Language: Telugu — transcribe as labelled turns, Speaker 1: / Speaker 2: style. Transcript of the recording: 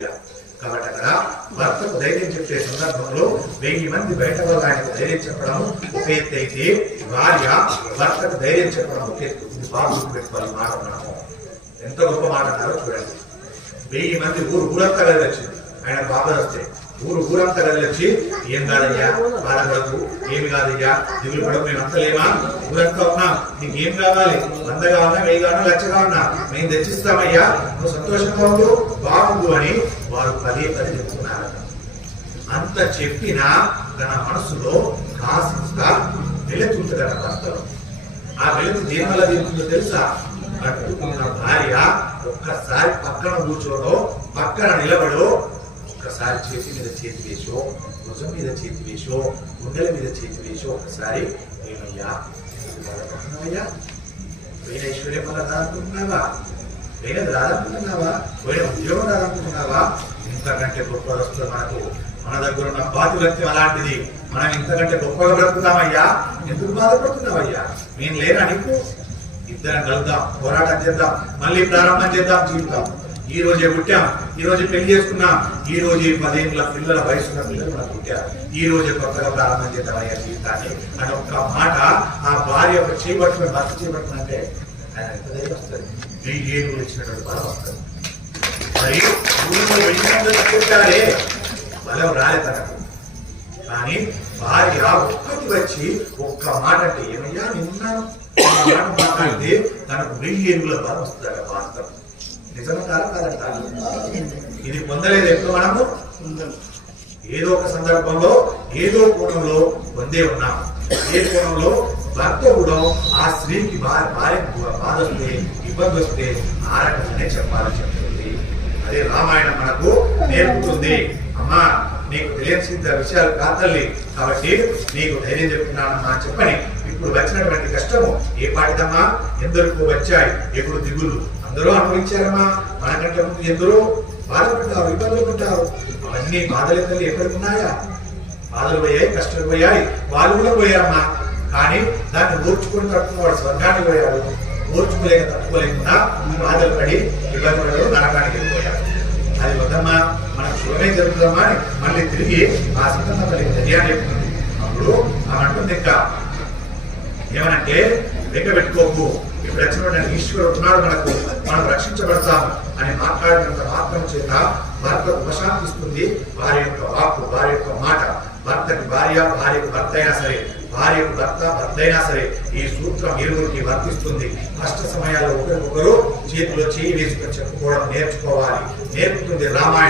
Speaker 1: కాబట్టి అక్కడ భర్తకు ధైర్యం చెప్పే సందర్భంలో వెయ్యి మంది బయట వాళ్ళు ఆయనకు ధైర్యం చెప్పడం ఒక ఎత్తు అయితే భార్య భర్తకు ధైర్యం చెప్పడం ఒక ఎత్తు ఇది బాగా మాట ఎంత గొప్ప మాట అన్నారో చూడండి. వెయ్యి మంది ఊరు ఊరంతా కదిలొచ్చింది ఆయన బాధ వస్తే ఊరు ఊరంతా కదిలొచ్చి ఏం కాదయ్యా? బాధపడకు ఏమి కాదయ్యా? దిగులు పడకు మేము అంతలేమా ఊరంతా ఉన్నా నీకేం కావాలి? వంద కావాలన్నా వెయ్యి కావాలన్నా లక్ష కావాలా మేము తెచ్చిస్తామయ్యా. నువ్వు సంతోషంగా ఉండు బాగుండు అని వారు పదే పదే చెప్తున్నారు. అంత చెప్పినా తన మనసులో కాసింత వెలుతుంటుంది తన భర్తలో ఆ వెలుగు దేని వల్ల తిరుగుతుందో తెలుసా? కట్టుకున్న భార్య ఒక్కసారి పక్కన కూర్చోడో పక్కన నిలబడో ఒక్కసారి చేతి మీద చేతి వేసో భుజం మీద చేతి వేసో గుండెల మీద చేతి వేసో ఒకసారి ఏమయ్యా ఎందుకు బాధపడుతున్నావయ్యా పోయిన ఐశ్వర్యం వల్ల రాదనుకుంటున్నావా? పోయిన రాదనుకుంటున్నావా? పోయిన ఉద్యోగం రాదనుకుంటున్నావా? ఇంతకంటే గొప్ప వస్తుంది మనకు. మన దగ్గర ఉన్న బాధ్యత్వం అలాంటిది. మనం ఇంతకంటే గొప్పగా బ్రతుకుతామయ్యా? ఎందుకు బాధపడుతున్నావయ్యా? నేను లేనా నీకు? ఇద్దరం కలుద్దాం పోరాటం చేద్దాం మళ్ళీ ప్రారంభం చేద్దాం జీవితం. ఈ రోజే పుట్టాం ఈ రోజే పెళ్ళి చేసుకున్నాం ఈ రోజే పదేళ్ళ పిల్లల వయసున్న పిల్లలు మనకు పుట్టారు ఈ రోజే కొత్తగా ప్రారంభం చేద్దాం అయ్యా జీవితాన్ని అని ఒక్క మాట ఆ భార్య ఒక చేపట్టుకుని భర్త చేపట్టుకుంటే ఆయన ఎంత ధైర్యం వస్తుంది? వెయ్యి ఏనుగులు ఇచ్చినటువంటి బలం వస్తుంది. మరి ఊరిలో పుట్టారే బలం రాలే తనకు. కానీ భార్య ఒక్కటి వచ్చి ఒక్క మాట అంటే ఏమయ్యా నిన్న మాట మాట్లాడితే తనకు వెయ్యి ఏనుగుల బలం వస్తుంది వాస్తవం. నిజం కాదు కాదంటారు ఇది పొందలేదు ఎప్పుడు మనము? ఏదో ఒక సందర్భంలో ఏదో కోణంలో పొందే ఉన్నాం. ఏ కోణంలో? భర్త కూడా ఆ స్త్రీకి భార్య బాధ వస్తే ఇబ్బంది వస్తే ఆ రకంగానే చెప్పాలని చెప్తుంది. అదే రామాయణం మనకు నేర్పుతుంది. అమ్మా నీకు తెలియని విషయాలు కాదల్లి కాబట్టి నీకు ధైర్యం చెప్తున్నానమ్మా చెప్పని ఇప్పుడు వచ్చినటువంటి కష్టము ఏ పాటిదమ్మా? ఎందరికో వచ్చాయి ఎప్పుడు దిగులు. అందరూ అనుభవించారమ్మా మనకంటే ముందు ఎందరో బాధపడ్డారు ఇబ్బందులు పడ్డారు. అవన్నీ బాధలు తల్లి ఎక్కడికి ఉన్నాయా బాధలు పోయాయి కష్టాలు పోయాయి వాళ్ళు కూడా పోయారమ్మా. కానీ దాన్ని ఓర్చుకొని తట్టుకున్న స్వర్గానికి పోయాడు. ఓర్చుకోలేక తట్టుకోలేకుండా బాధలు పడి ఇబ్బంది పడరు నరకానికి వెళ్ళిపోయారు అది వద్దమ్మా మనకు శుభమే జరుగుతుందమ్మా అని మళ్ళీ తిరిగి ఆ సీతమ్మ తల్లి ధైర్యాన్ని చెప్తుంది అప్పుడు ఆమె అంటుంది ఇంకా ఏమనంటే వెంట పెట్టుకోకు. ఇప్పుడు వచ్చినటువంటి ఈశ్వరుడు ఉన్నాడు మనకు. మనం రక్షించబడతాము అని మాట్లాడినంత మాత్రం చేత భర్త ఉపశాంతిస్తుంది. వారి యొక్క వాక్కు వారి యొక్క మాట భర్తకి భార్య భార్యకు భర్త అయినా సరే భార్యకు భర్త భర్త అయినా సరే ఈ సూత్రం ఇరువురికి వర్తిస్తుంది. కష్ట సమయాల్లో ఒకరికొకరు చేతిలో చేయి వేసుకొని చెప్పుకోవడం నేర్చుకోవాలి. నేర్పుతుంది రామాయణం.